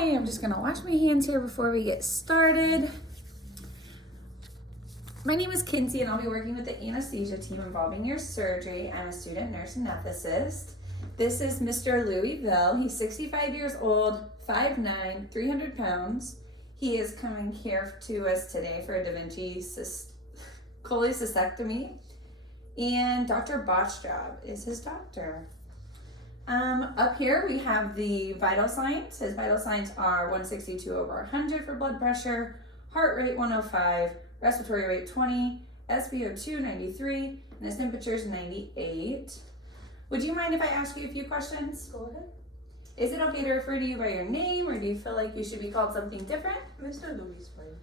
Hi, I'm just gonna wash my hands here before we get started. My name is Kinsey and I'll be working with the anesthesia team involving your surgery. I'm a student nurse anesthetist. This is Mr. Louisville. He's 65 years old, 5'9", 300 pounds. He is coming here to us today for a Da Vinci cholecystectomy. And Dr. Botstrab is his doctor. Up here we have the vital signs. His vital signs are 162 over 100 for blood pressure, heart rate 105, respiratory rate 20, SpO2 93, and his temperature is 98. Would you mind if I ask you a few questions? Go ahead. Is it okay to refer to you by your name, or do you feel like you should be called something different? Mr. Louis, fine.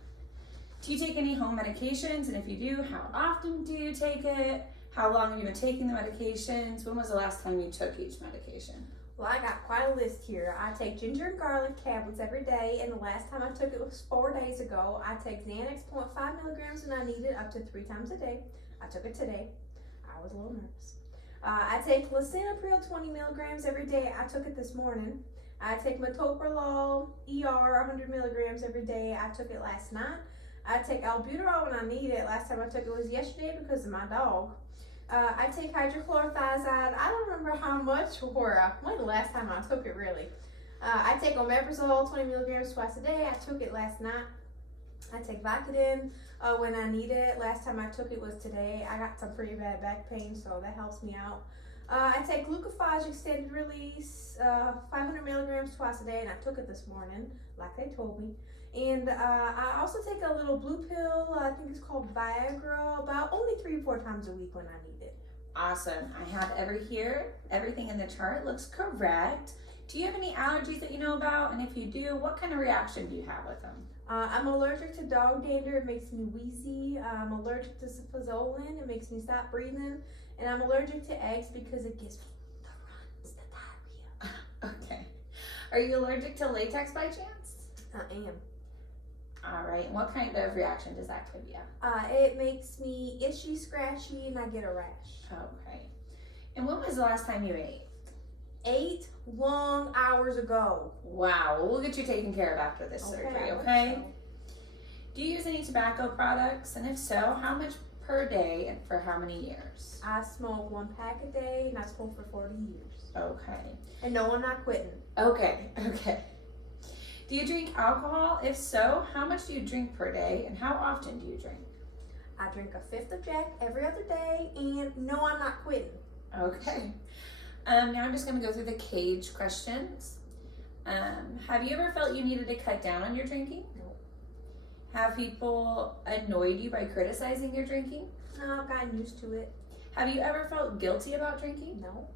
Do you take any home medications? And if you do, how often do you take it? How long have you been taking the medications? When was the last time you took each medication? Well, I got quite a list here. I take ginger and garlic tablets every day, and the last time I took it was 4 days ago. I take Xanax 0.5 milligrams when I need it, up to 3 times a day. I took it today. I was a little nervous. I take lisinopril 20 milligrams every day. I took it this morning. I take metoprolol ER 100 milligrams every day. I took it last night. I take albuterol when I need it. Last time I took it was yesterday because of my dog. I take hydrochlorothiazide. I don't remember how much or when the last time I took it really. I take omeprazole 20 milligrams twice a day. I took it last night. I take Vicodin when I need it. Last time I took it was today. I got some pretty bad back pain, so that helps me out. I take glucophage extended release 500 milligrams twice a day, and I took it this morning like they told me. And I also take a little blue pill, I think it's called Viagra, about only 3 or 4 times a week when I need it. Awesome. I have everything in the chart looks correct. Do you have any allergies that you know about? And if you do, what kind of reaction do you have with them? I'm allergic to dog dander. It makes me wheezy. I'm allergic to cefazolin. It makes me stop breathing. And I'm allergic to eggs because it gives me the runs, the diarrhea. Okay. Are you allergic to latex by chance? I am. All right. And what kind of reaction does that give you? It makes me itchy, scratchy, and I get a rash. Okay. And when was the last time you ate? 8 long hours ago. Wow. Well, we'll get you taken care of after this surgery, okay? So. Do you use any tobacco products? And if so, how much per day and for how many years? I smoke 1 pack a day, and I smoke for 40 years. Okay. And no, I'm not quitting. Okay. Do you drink alcohol? If so, how much do you drink per day and how often do you drink? I drink a 5th of Jack every other day, and no, I'm not quitting. Okay. Now I'm just going to go through the cage questions. Have you ever felt you needed to cut down on your drinking? No. Have people annoyed you by criticizing your drinking? No, I've gotten used to it. Have you ever felt guilty about drinking? No.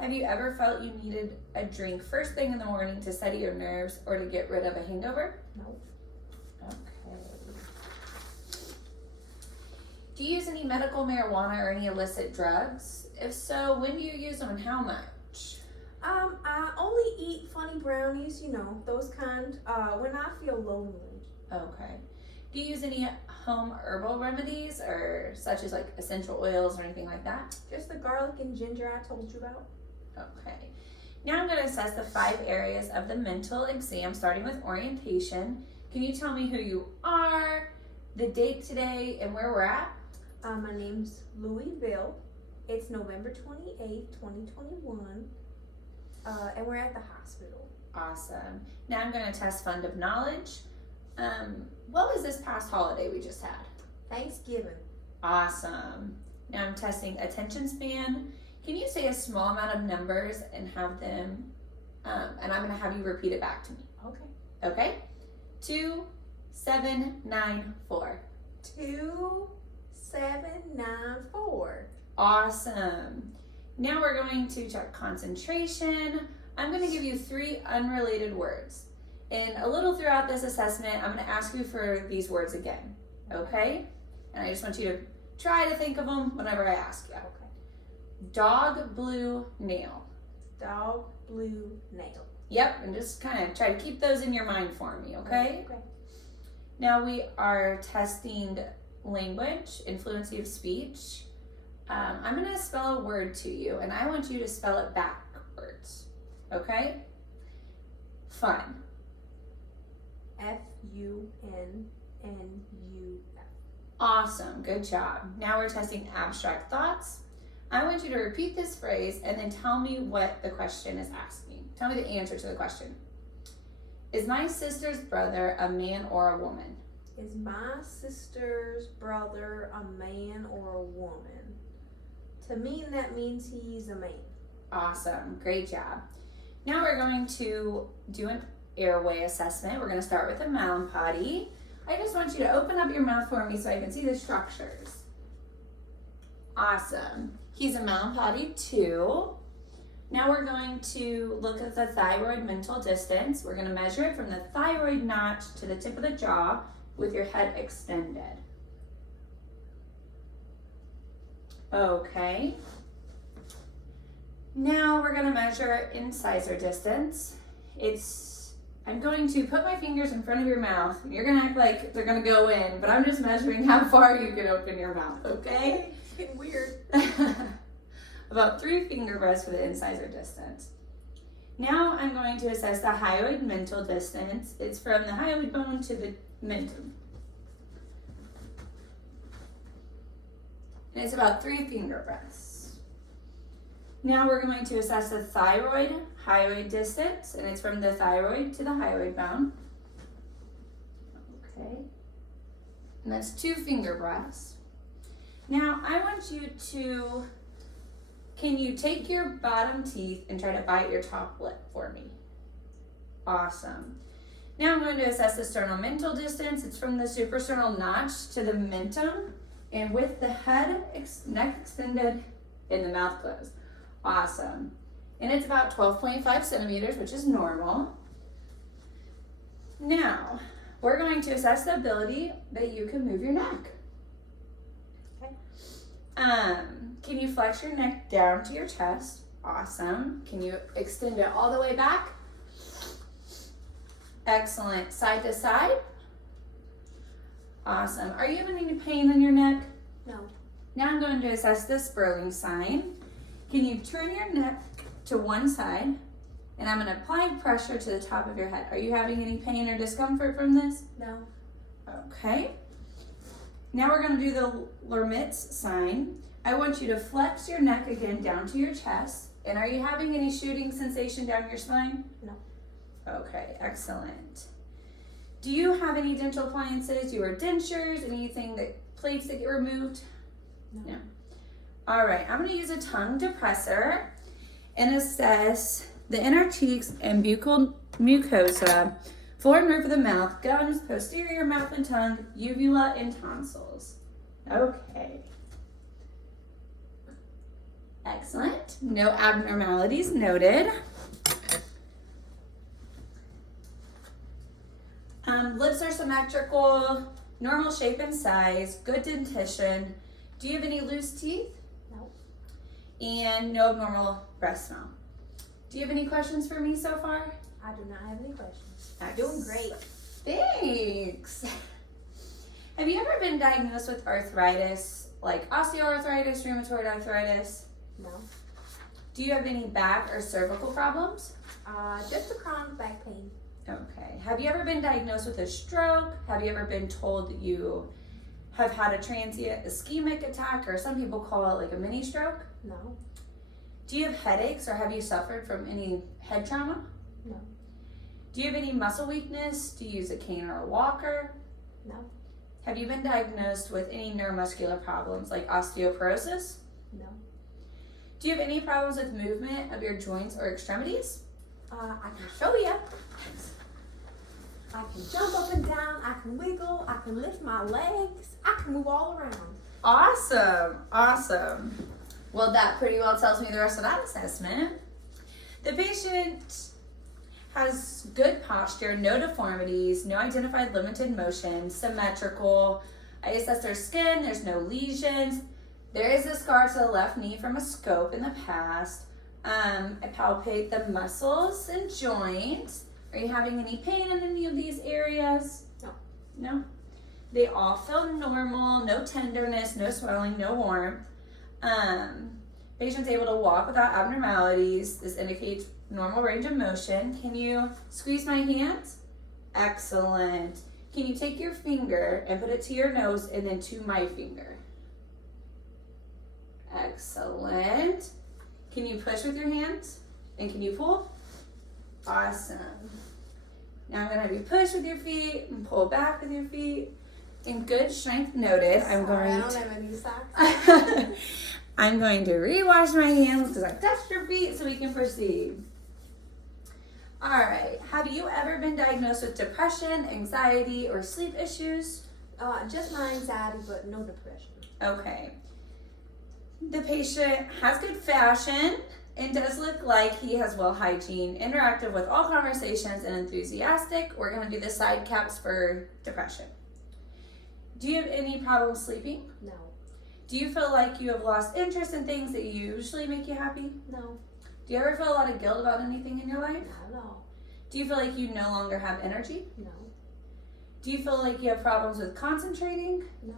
Have you ever felt you needed a drink first thing in the morning to steady your nerves or to get rid of a hangover? No. Okay. Do you use any medical marijuana or any illicit drugs? If so, when do you use them and how much? I only eat funny brownies, those kind, when I feel lonely. Okay. Do you use any home herbal remedies or such as like essential oils or anything like that? Just the garlic and ginger I told you about. Okay. Now I'm going to assess the 5 areas of the mental exam, starting with orientation. Can you tell me who you are, the date today, and where we're at? My name's Louisville. It's November 28th, 2021, and we're at the hospital. Awesome. Now I'm going to test fund of knowledge. What was this past holiday we just had? Thanksgiving. Awesome. Now I'm testing attention span. Can you say a small amount of numbers and have them, and I'm going to have you repeat it back to me. Okay. Okay? 2, 7, 9, 4. 2, 7, 9, 4. Awesome. Now we're going to check concentration. I'm going to give you 3 unrelated words. And a little throughout this assessment, I'm going to ask you for these words again. Okay? And I just want you to try to think of them whenever I ask you. Okay. Dog, blue, nail. Dog, blue, nail. Yep, and just kind of try to keep those in your mind for me, okay? Okay. Now we are testing language, and fluency of speech. I'm going to spell a word to you, and I want you to spell it backwards, okay? Fun. F-U-N-N-U-F. Awesome, good job. Now we're testing abstract thoughts. I want you to repeat this phrase and then tell me what the question is asking. Tell me the answer to the question. Is my sister's brother a man or a woman? Is my sister's brother a man or a woman? To me, that means he's a man. Awesome, great job. Now we're going to do an airway assessment. We're going to start with a mound potty. I just want you to open up your mouth for me so I can see the structures. Awesome. He's a mound potty 2. Now we're going to look at the thyroid mental distance. We're going to measure it from the thyroid notch to the tip of the jaw with your head extended. Okay. Now we're going to measure incisor distance. I'm going to put my fingers in front of your mouth. You're going to act like they're going to go in, but I'm just measuring how far you can open your mouth, okay? It's getting weird. About 3 finger breaths for the incisor distance. Now I'm going to assess the hyoid mental distance. It's from the hyoid bone to the mentum. And it's about 3 finger breaths. Now we're going to assess the thyroid hyoid distance, and it's from the thyroid to the hyoid bone. Okay. And that's 2 finger breaths. Now I want you to, can you take your bottom teeth and try to bite your top lip for me? Awesome. Now I'm going to assess the sternal-mental distance. It's from the suprasternal notch to the mentum, and with the neck extended and the mouth closed. Awesome. And it's about 12.5 centimeters, which is normal. Now, we're going to assess the ability that you can move your neck. Okay. Can you flex your neck down to your chest? Awesome. Can you extend it all the way back? Excellent. Side to side? Awesome. Are you having any pain in your neck? No. Now I'm going to assess the Sperling sign. Can you turn your neck to one side? And I'm going to apply pressure to the top of your head. Are you having any pain or discomfort from this? No. Okay. Now we're going to do the Lhermitte's sign. I want you to flex your neck again down to your chest. And are you having any shooting sensation down your spine? No. Okay, excellent. Do you have any dental appliances? Do you wear dentures? Anything plates that get removed? No. All right, I'm going to use a tongue depressor and assess the inner cheeks and buccal mucosa, floor and roof of the mouth, gums, posterior mouth and tongue, uvula, and tonsils. Okay. Excellent. No abnormalities noted. Lips are symmetrical, normal shape and size, good dentition. Do you have any loose teeth? No. And no abnormal breath smell. Do you have any questions for me so far? I do not have any questions. Doing great. Thanks. Have you ever been diagnosed with arthritis, like osteoarthritis, rheumatoid arthritis? No. Do you have any back or cervical problems? Just a chronic back pain. Okay. Have you ever been diagnosed with a stroke? Have you ever been told that you have had a transient ischemic attack, or some people call it like a mini stroke? No. Do you have headaches, or have you suffered from any head trauma? No. Do you have any muscle weakness? Do you use a cane or a walker? No. Have you been diagnosed with any neuromuscular problems like osteoporosis? No. Do you have any problems with movement of your joints or extremities? I can show you. I can jump up and down. I can wiggle. I can lift my legs. I can move all around. Awesome, awesome. Well, that pretty well tells me the rest of that assessment. The patient has good posture, no deformities, no identified limited motion, symmetrical. I assessed their skin, there's no lesions. There is a scar to the left knee from a scope in the past. I palpate the muscles and joints. Are you having any pain in any of these areas? No. No? They all feel normal, no tenderness, no swelling, no warmth. Patient's able to walk without abnormalities. This indicates normal range of motion. Can you squeeze my hands? Excellent. Can you take your finger and put it to your nose and then to my finger? Excellent. Can you push with your hands? And can you pull? Awesome. Now I'm going to have you push with your feet and pull back with your feet. And good strength noted. I don't have any socks. I'm going to rewash my hands because I touched your feet so we can proceed. All right. Have you ever been diagnosed with depression, anxiety, or sleep issues? Just my anxiety, but no depression. Okay. The patient has good fashion and does look like he has well hygiene, interactive with all conversations, and enthusiastic. We're going to do the side caps for depression. Do you have any problems sleeping? No. Do you feel like you have lost interest in things that usually make you happy? No. Do you ever feel a lot of guilt about anything in your life? Not at all. Do you feel like you no longer have energy? No. Do you feel like you have problems with concentrating? No.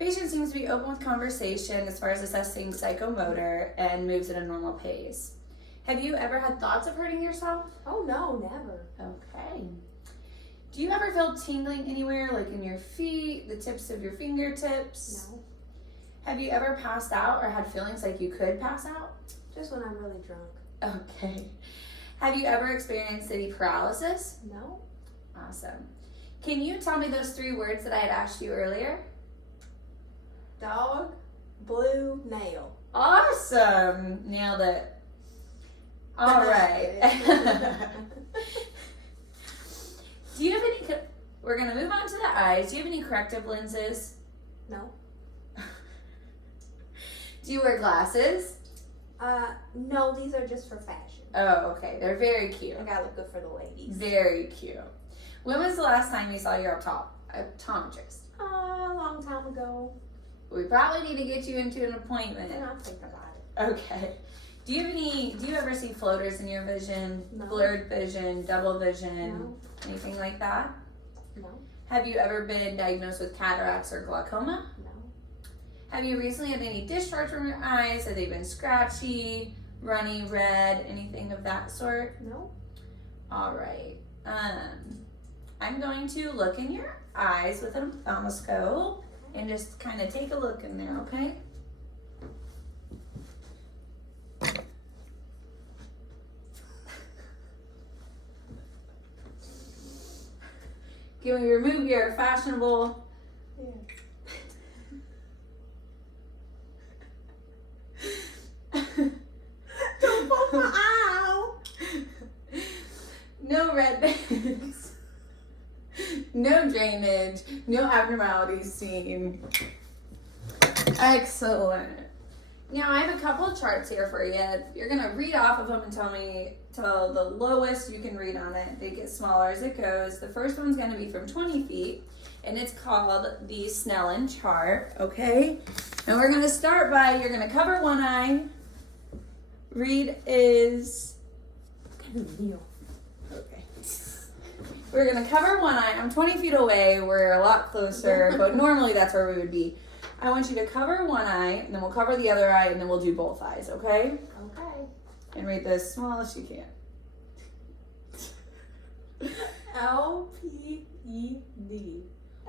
Patient seems to be open with conversation as far as assessing psychomotor and moves at a normal pace. Have you ever had thoughts of hurting yourself? Oh, no, never. Okay. Do you ever feel tingling anywhere, like in your feet, the tips of your fingertips? No. Have you ever passed out or had feelings like you could pass out? Just when I'm really drunk. Okay. Have you ever experienced city paralysis? No. Awesome. Can you tell me those 3 words that I had asked you earlier? Dog, blue, nail. Awesome. Nailed it. All right. Do you have any, we're going to move on to the eyes. Do you have any corrective lenses? No. Do you wear glasses? No, these are just for fashion. Oh, okay. They're very cute. I gotta look good for the ladies. Very cute. When was the last time you saw your optometrist? A long time ago. We probably need to get you into an appointment. And I'll think about it. Okay. Do you ever see floaters in your vision? No. Blurred vision, double vision, No. anything like that? No. Have you ever been diagnosed with cataracts or glaucoma? No. Have you recently had any discharge from your eyes? Have they been scratchy, runny, red, anything of that sort? No. All right. I'm going to look in your eyes with an ophthalmoscope and just kind of take a look in there, okay? Can we remove your fashionable? Yeah. Don't poke my eye out. No red bands. No drainage. No abnormalities seen. Excellent. Now I have a couple of charts here for you. You're gonna read off of them and tell the lowest you can read on it. They get smaller as it goes. The first one's gonna be from 20 feet, and it's called the Snellen chart. Okay, and we're gonna start by you're gonna cover one eye. Read is okay. We're gonna cover one eye. I'm 20 feet away. We're a lot closer, but normally that's where we would be. I want you to cover one eye, and then we'll cover the other eye, and then we'll do both eyes, okay? Okay. And read this as small as you can. LPED.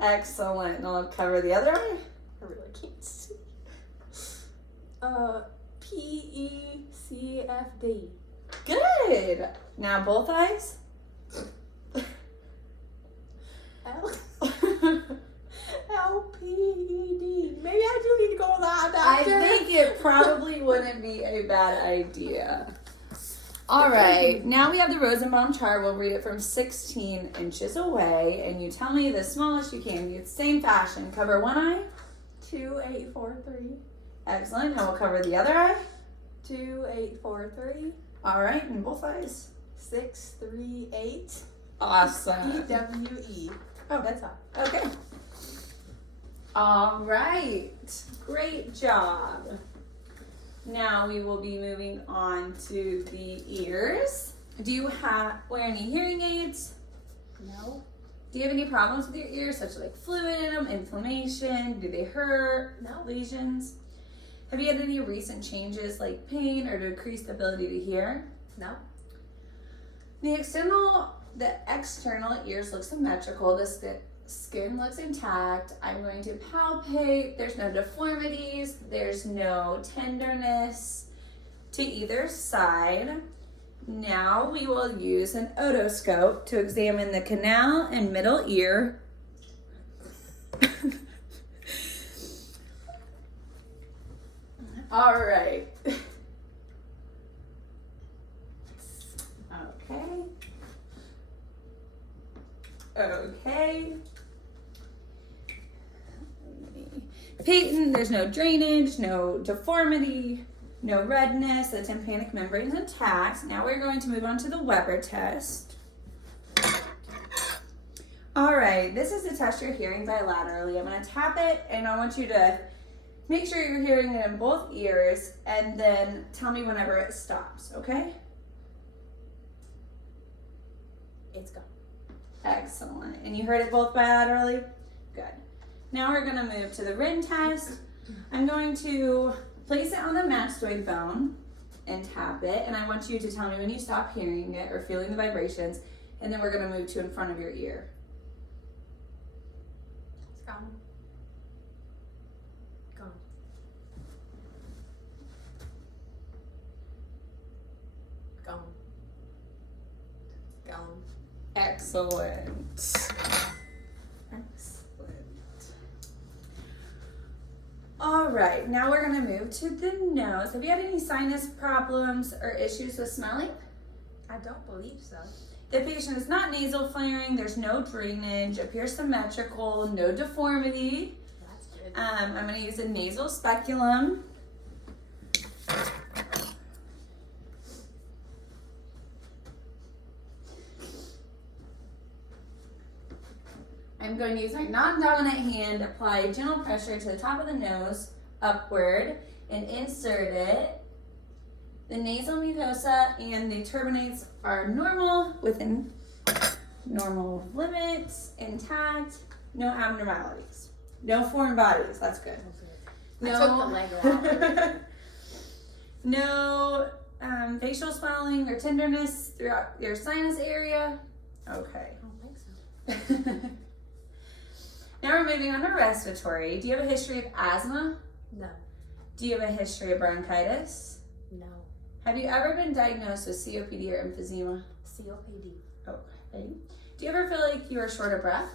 Excellent. And I'll cover the other eye. I really can't see. PECFD. Good. Now both eyes. LPED. Maybe I do need to go to the eye I doctor. think it probably wouldn't be a bad idea. All right, now we have the Rosenbaum chart. We'll read it from 16 inches away, and you tell me the smallest you can. You same fashion. Cover one eye. 2843. Excellent. Now we'll cover the other eye. 2843. All right, and both eyes. 638. Awesome. EWE. Oh, That's all. okay. All right. Great job. Now we will be moving on to the ears. Do you wear any hearing aids? No. Do you have any problems with your ears, such as like fluid in them, inflammation? Do they hurt? No. Lesions? Have you had any recent changes like pain or decreased ability to hear? No. The external the external ears look symmetrical. The skin looks intact. I'm going to palpate. There's no deformities. There's no tenderness to either side. Now we will use an otoscope to examine the canal and middle ear. All right. Okay. Patent, there's no drainage, no deformity, no redness. The tympanic membrane is intact. Now we're going to move on to the Weber test. All right, this is to test your hearing bilaterally. I'm going to tap it, and I want you to make sure you're hearing it in both ears, and then tell me whenever it stops, okay? It's gone. Excellent. And you heard it both bilaterally? Good. Now we're going to move to the Rin test. I'm going to place it on the mastoid bone and tap it, and I want you to tell me when you stop hearing it or feeling the vibrations, and then we're going to move to in front of your ear. It's gone. Gone. Gone. Gone. Excellent. All right, now we're gonna move to the nose. Have you had any sinus problems or issues with smelling? I don't believe so. The patient is not nasal flaring, there's no drainage, appears symmetrical, no deformity. That's good. I'm gonna use a nasal speculum. I'm going to use my non-dominant hand, apply gentle pressure to the top of the nose, upward, and insert it. The nasal mucosa and the turbinates are normal, within normal limits, intact, no abnormalities. No foreign bodies, that's good. I took the leg off. No facial swelling or tenderness throughout your sinus area. Okay. I don't think so. Now we're moving on to respiratory. Do you have a history of asthma? No. Do you have a history of bronchitis? No. Have you ever been diagnosed with COPD or emphysema? COPD. Okay. Do you ever feel like you are short of breath?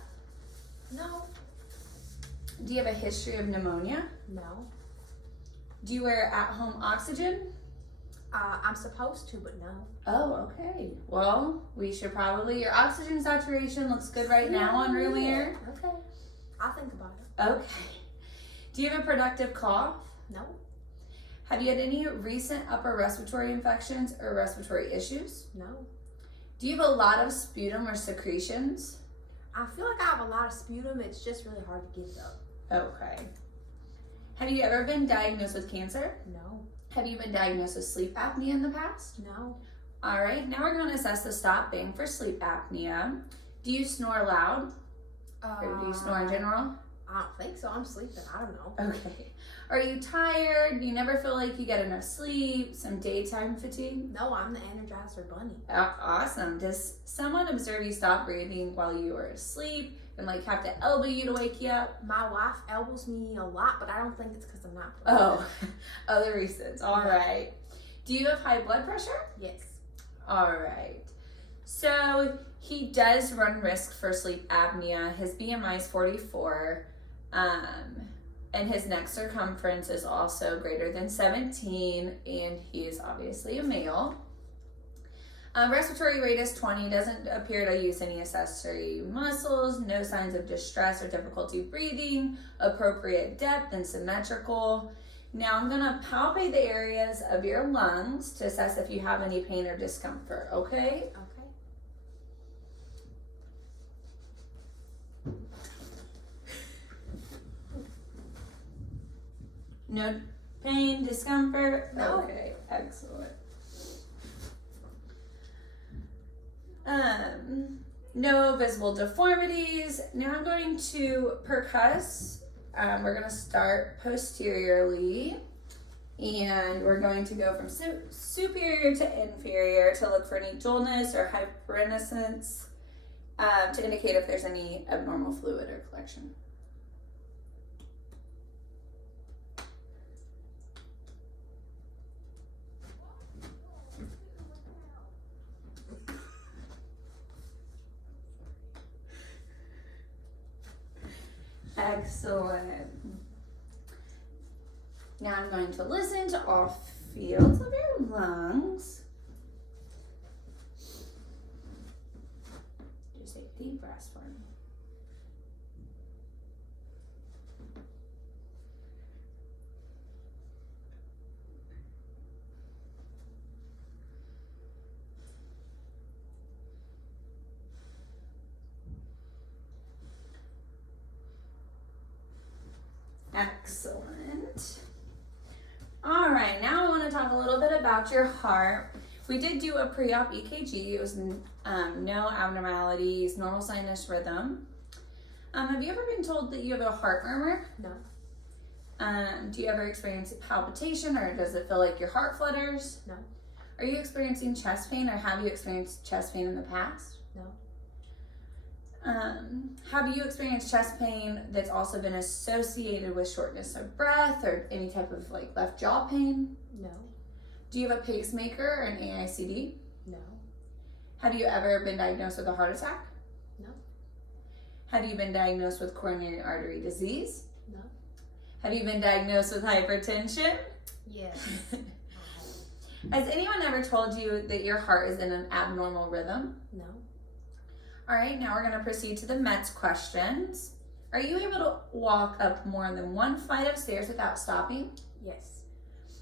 No. Do you have a history of pneumonia? No. Do you wear at-home oxygen? I'm supposed to, but no. Oh, okay. Well, we should probably, your oxygen saturation looks good right now on room air. Okay. I'll think about it. Okay. Do you have a productive cough? No. Have you had any recent upper respiratory infections or respiratory issues? No. Do you have a lot of sputum or secretions? I feel like I have a lot of sputum. It's just really hard to get it up. Okay. Have you ever been diagnosed with cancer? No. Have you been diagnosed with sleep apnea in the past? No. All right, now we're going to assess the stopping for sleep apnea. Do you snore loud? Or do you snore in general? I don't think so. I'm sleeping. I don't know. Okay. Are you tired? Do you never feel like you get enough sleep? Some daytime fatigue? No, I'm the Energizer Bunny. Awesome. Does someone observe you stop breathing while you are asleep and like have to elbow you to wake you up? My wife elbows me a lot, but I don't think it's because I'm not Oh, other reasons. All right. Do you have high blood pressure? Yes. All right. So he does run risk for sleep apnea. His BMI is 44. And his neck circumference is also greater than 17, and he is obviously a male. Respiratory rate is 20, doesn't appear to use any accessory muscles, no signs of distress or difficulty breathing, appropriate depth and symmetrical. Now I'm gonna palpate the areas of your lungs to assess if you have any pain or discomfort, okay? Okay. No pain, discomfort? No. Okay, excellent. No visible deformities. Now I'm going to percuss. We're going to start posteriorly. And we're going to go from superior to inferior to look for any dullness or hyperemesis to indicate if there's any abnormal fluid or collection. Excellent. Now I'm going to listen to all fields of your lungs. Just take deep breaths for me. Excellent. All right, now I want to talk a little bit about your heart. We did do a pre-op EKG. It was no abnormalities, normal sinus rhythm. Have you ever been told that you have a heart murmur? No. Do you ever experience palpitation, or does it feel like your heart flutters? No. Are you experiencing chest pain, or have you experienced chest pain in the past? No. Have you experienced chest pain that's also been associated with shortness of breath or any type of like left jaw pain? No. Do you have a pacemaker or an AICD? No. Have you ever been diagnosed with a heart attack? No. Have you been diagnosed with coronary artery disease? No. Have you been diagnosed with hypertension? Yes. Has anyone ever told you that your heart is in an abnormal rhythm? No. All right, now we're going to proceed to the METS questions. Are you able to walk up more than one flight of stairs without stopping? Yes.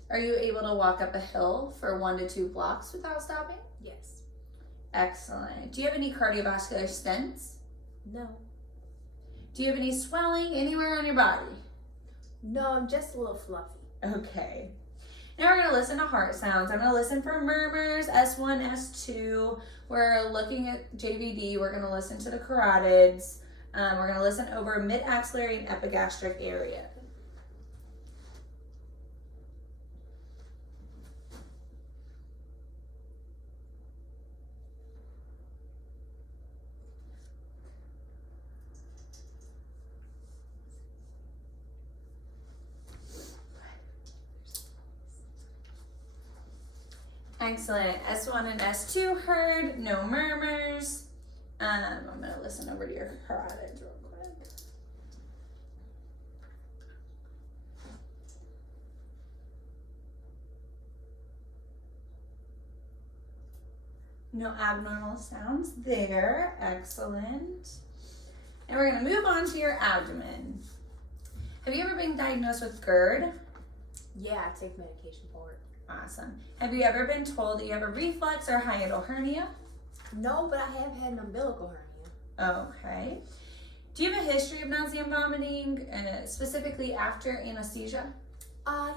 Are you able to walk up a hill for 1 to 2 blocks without stopping? Yes. Excellent. Do you have any cardiovascular stents? No. Do you have any swelling anywhere on your body? No, I'm just a little fluffy. Okay. Now we're going to listen to heart sounds. I'm going to listen for murmurs, S1, S2. We're looking at JVD. We're going to listen to the carotids. We're going to listen over mid-axillary and epigastric area. Excellent. S1 and S2 heard, no murmurs. I'm going to listen over to your carotids real quick. No abnormal sounds there. Excellent. And we're going to move on to your abdomen. Have you ever been diagnosed with GERD? Yeah, I take medication for it. Awesome. Have you ever been told that you have a reflux or hiatal hernia? No, but I have had an umbilical hernia. Okay. Do you have a history of nausea and vomiting, specifically after anesthesia? Yeah,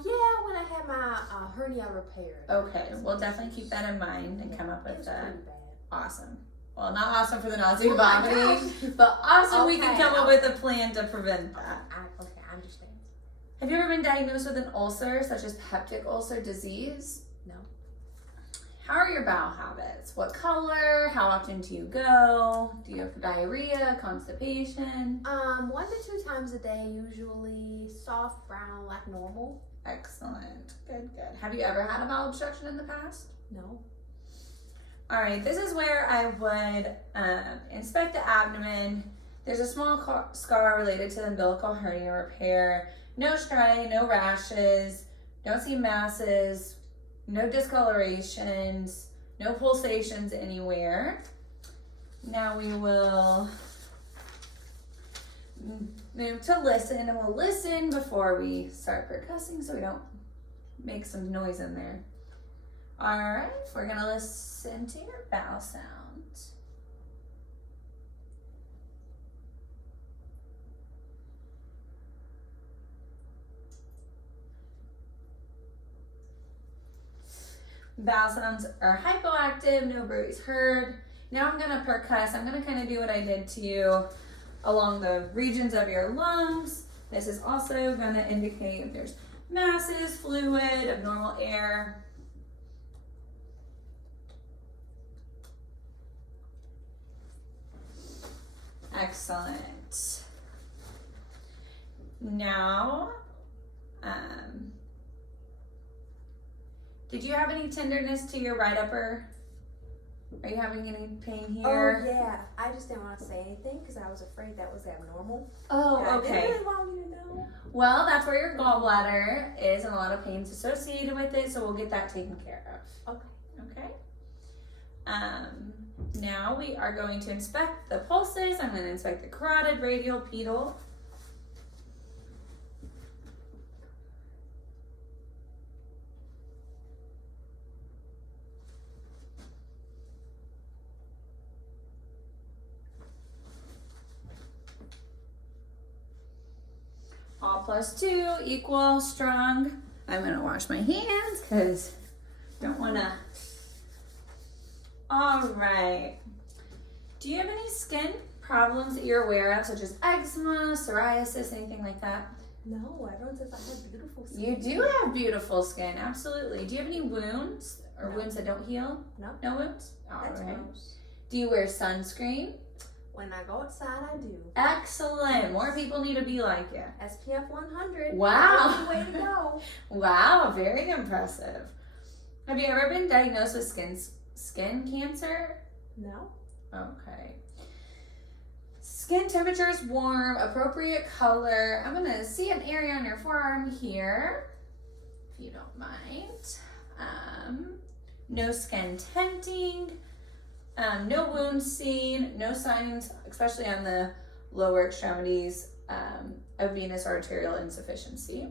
when I had my hernia repaired. Okay, we'll definitely keep that in mind and come up It with was that. pretty bad. Awesome. Well, not awesome for the nausea and Oh my vomiting, but awesome we can Okay, come up with a plan to prevent that. Okay, I understand. Have you ever been diagnosed with an ulcer, such as peptic ulcer disease? No. How are your bowel habits? What color? How often do you go? Do you have diarrhea, constipation? 1 to 2 times a day, usually soft brown, like normal. Excellent. Good, good. Have you ever had a bowel obstruction in the past? No. All right, this is where I would inspect the abdomen. There's a small scar related to the umbilical hernia repair. No striae, no rashes, don't see masses, no discolorations, no pulsations anywhere. Now we will move to listen, and we'll listen before we start percussing so we don't make some noise in there. All right, we're gonna listen to your bowel sounds. Bowel sounds are hypoactive, no bruise heard. Now I'm gonna percuss. I'm gonna kind of do what I did to you along the regions of your lungs. This is also gonna indicate if there's masses, fluid, abnormal air. Excellent. Now, did you have any tenderness to your right upper? Are you having any pain here? Oh yeah, I just didn't want to say anything because I was afraid that was abnormal. Oh, And I okay. didn't really want you to know. Well, that's where your gallbladder is and a lot of pain's associated with it, so we'll get that taken care of. Okay. Okay. Now we are going to inspect the pulses. I'm going to inspect the carotid, radial, pedal. All +2 equal strong. I'm going to wash my hands because don't want to. All right. Do you have any skin problems that you're aware of, such as eczema, psoriasis, anything like that? No, everyone says I have beautiful skin. You do have beautiful skin, absolutely. Do you have any wounds or No. wounds that don't heal? No. No wounds? All That's right. gross. Do you wear sunscreen? When I go outside, I do. Excellent. More people need to be like you. SPF 100. Wow. That's the way to go. Wow, very impressive. Have you ever been diagnosed with skin cancer? No. Okay. Skin temperature is warm, appropriate color. I'm going to see an area on your forearm here, if you don't mind. No skin tenting, no wounds seen, no signs, especially on the lower extremities, of venous arterial insufficiency.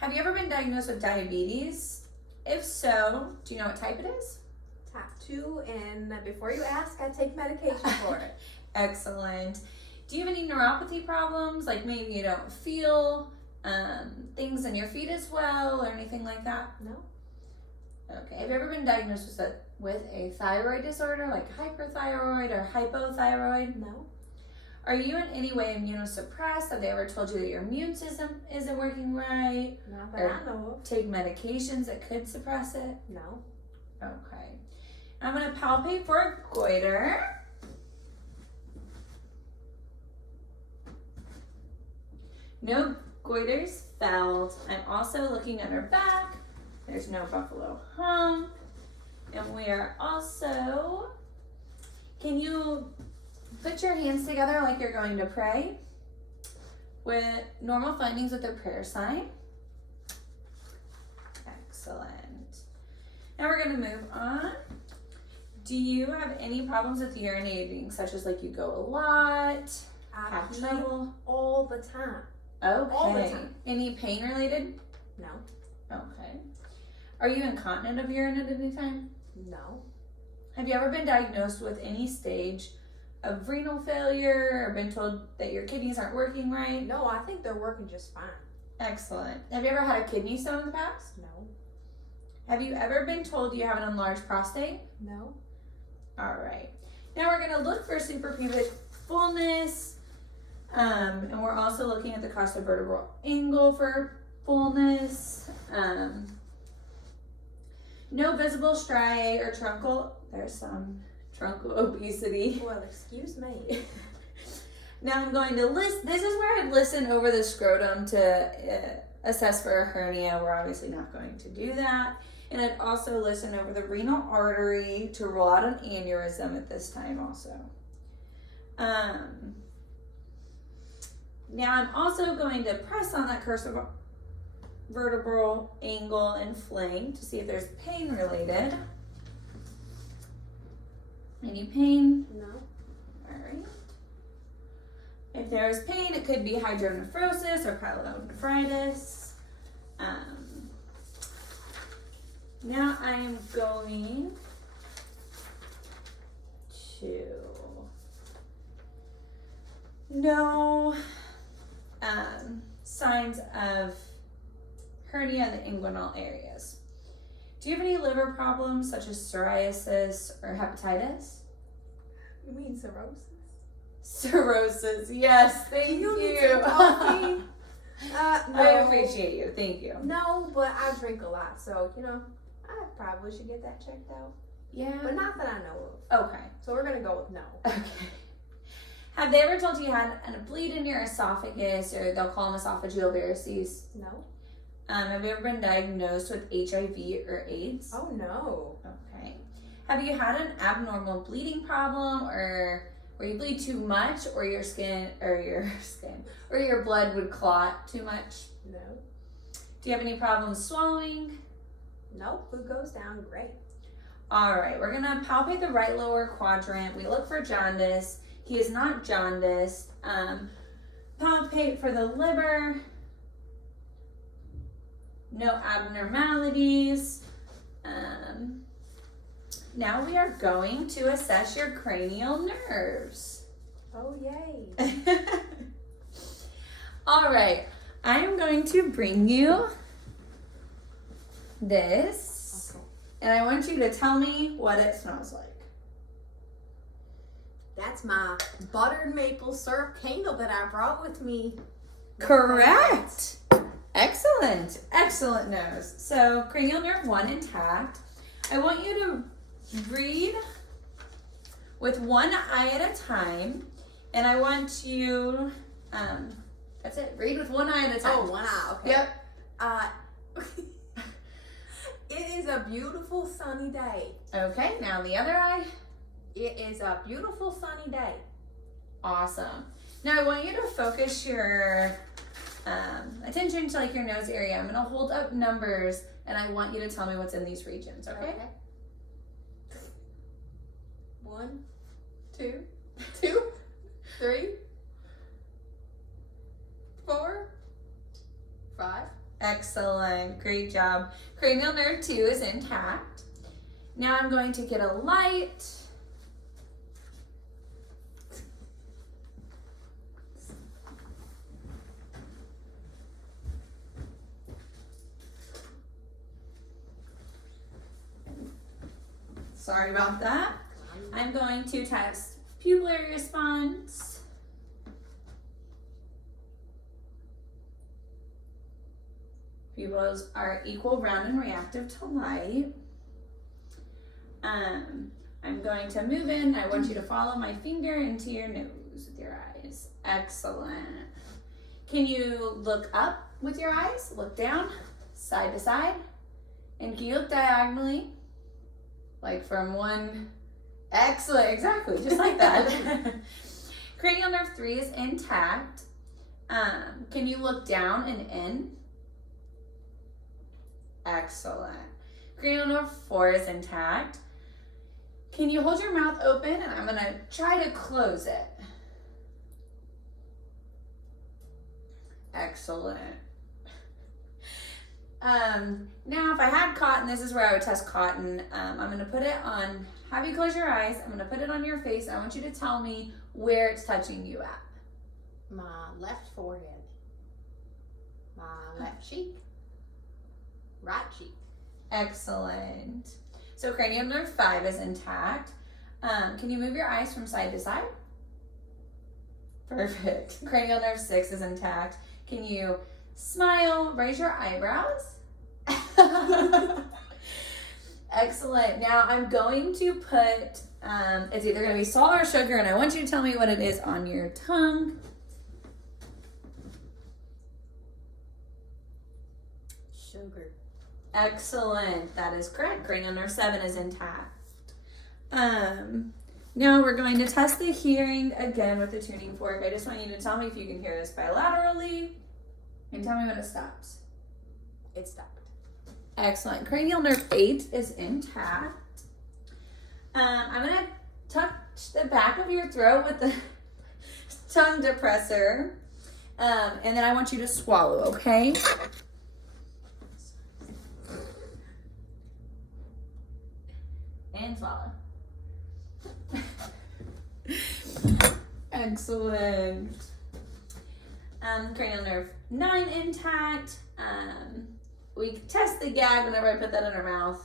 Have you ever been diagnosed with diabetes? If so, do you know what type it is? Type 2, and before you ask, I take medication for it. Excellent. Do you have any neuropathy problems? Like maybe you don't feel things in your feet as well or anything like that? No. Okay. Have you ever been diagnosed with a thyroid disorder like hyperthyroid or hypothyroid? No. Are you in any way immunosuppressed? Have they ever told you that your immune system isn't working right? Not that Or I know of. take medications that could suppress it? No. Okay. I'm going to palpate for a goiter. No goiters felt. I'm also looking at her back. There's no buffalo hump. And we are also, can you put your hands together like you're going to pray? With normal findings with the prayer sign. Excellent. Now we're going to move on. Do you have any problems with urinating, such as like you go a lot, I have pee trouble? all the time. Okay. All the time. Any pain related? No. Okay. Are you incontinent of urine at any time? No. Have you ever been diagnosed with any stage of renal failure or been told that your kidneys aren't working right? No, I think they're working just fine. Excellent. Have you ever had a kidney stone in the past? No. Have you ever been told you have an enlarged prostate? No. All right. Now we're going to look for suprapubic fullness. And we're also looking at the costovertebral angle for fullness. No visible striae or truncal. There's some truncal obesity. Well, excuse me. Now I'm going to list. This is where I'd listen over the scrotum to assess for a hernia. We're obviously not going to do that. And I'd also listen over the renal artery to rule out an aneurysm at this time also. Now I'm also going to press on that vertebral angle and flank to see if there's pain related. Any pain? No. All right. If there's pain, it could be hydronephrosis or pyelonephritis. Now I am going to no signs of hernia in the inguinal areas. Do you have any liver problems such as psoriasis or hepatitis? You mean cirrhosis? Cirrhosis, yes, thank You need you. some coffee? No. I appreciate you. Thank you. No, but I drink a lot, so I probably should get that checked out. Yeah. But not that I know of. Okay. So we're gonna go with no. Okay. Have they ever told you you had a bleed in your esophagus, or they'll call them esophageal varices? No. Have you ever been diagnosed with HIV or AIDS? Oh no. Okay. Have you had an abnormal bleeding problem, or where you bleed too much, or your blood would clot too much? No. Do you have any problems swallowing? No. Food goes down great. All right, we're gonna palpate the right lower quadrant. We look for jaundice. He is not jaundiced. Palpate for the liver. No abnormalities. Now we are going to assess your cranial nerves. Oh yay. All right, I am going to bring you this, and I want you to tell me what it smells like. That's my buttered maple syrup candle that I brought with me. Correct. Excellent. Excellent nose. So cranial nerve 1 intact. I want you to read with one eye at a time, and I want you, that's it. Read with one eye at a time. Oh, one eye. Okay. Yep. It is a beautiful sunny day. Okay, now the other eye. It is a beautiful sunny day. Awesome. Now I want you to focus your attention to like your nose area. I'm gonna hold up numbers, and I want you to tell me what's in these regions, okay? 1, 2, 3, 4, 5. Excellent, great job. Cranial nerve 2 is intact. Now I'm going to get a light. Sorry about that. I'm going to test pupillary response. Pupils are equal, round, and reactive to light. I'm going to move in. I want you to follow my finger into your nose with your eyes. Excellent. Can you look up with your eyes? Look down, side to side. And can you look diagonally? Like from one. Excellent, exactly, just like that. Cranial nerve 3 is intact. Can you look down and in? Excellent. Cranial nerve 4 is intact. Can you hold your mouth open, and I'm gonna try to close it. Excellent. Now if I had cotton, this is where I would test cotton. I'm gonna put it on, have you close your eyes, I'm gonna put it on your face, and I want you to tell me where it's touching you at. My left forehead. My left cheek. Right cheek. Excellent. So cranial nerve 5 is intact. Can you move your eyes from side to side? Perfect. Cranial nerve 6 is intact. Can you smile, raise your eyebrows? Excellent. Now I'm going to put, it's either going to be salt or sugar, and I want you to tell me what it is on your tongue. Sugar. Excellent. That is correct. Cranial nerve 7 is intact. Now we're going to test the hearing again with the tuning fork. I just want you to tell me if you can hear this bilaterally, and tell me when it stops. It stopped. Excellent. Cranial nerve 8 is intact. I'm going to touch the back of your throat with the tongue depressor, and then I want you to swallow, okay? And swallow. Excellent. Cranial nerve 9 intact. We test the gag whenever I put that in her mouth.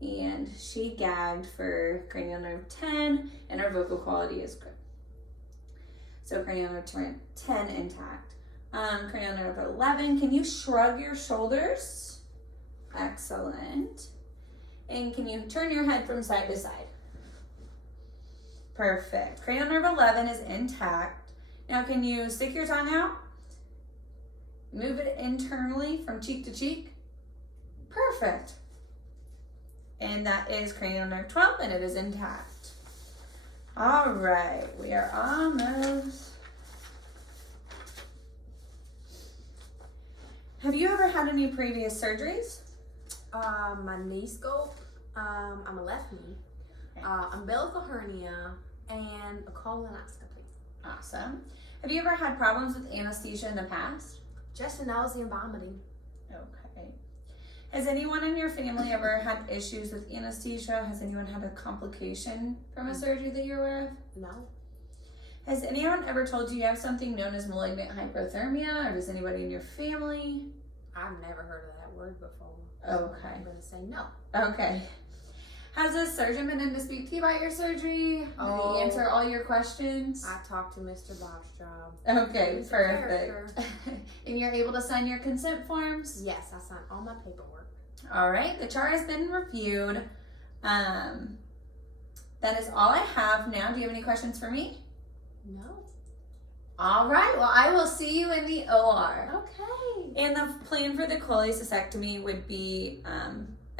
And she gagged for cranial nerve 10, and her vocal quality is good. So cranial nerve 10 intact. Cranial nerve 11. Can you shrug your shoulders? Excellent. And can you turn your head from side to side? Perfect. Cranial nerve 11 is intact. Now can you stick your tongue out? Move it internally from cheek to cheek. Perfect. And that is cranial nerve 12 and it is intact. All right, we are almost. Have you ever had any previous surgeries? My knee scope, I'm a left knee, umbilical hernia, and a colonoscopy. Awesome. Have you ever had problems with anesthesia in the past? Just nausea and vomiting. Okay. Has anyone in your family ever had issues with anesthesia? Has anyone had a complication from a surgery that you're aware of? No. Has anyone ever told you have something known as malignant hyperthermia, or does anybody in your family? I've never heard of that word before. Okay. I'm gonna say no. Okay. Has a surgeon been in to speak to you about your surgery? Did he answer all your questions? I talked to Mr. Bobstraub. Okay, He's a perfect. And you're able to sign your consent forms? Yes, I signed all my paperwork. All right, the chart has been reviewed. That is all I have now. Do you have any questions for me? No. All right, well, I will see you in the OR. Okay. And the plan for the cholecystectomy would be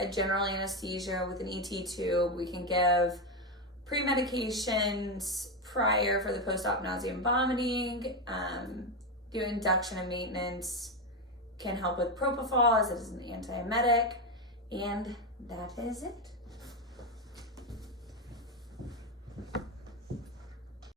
a general anesthesia with an ET tube. We can give pre-medications prior for the post-op nausea and vomiting. Do induction and maintenance. Can help with propofol as it is an antiemetic. And that is it.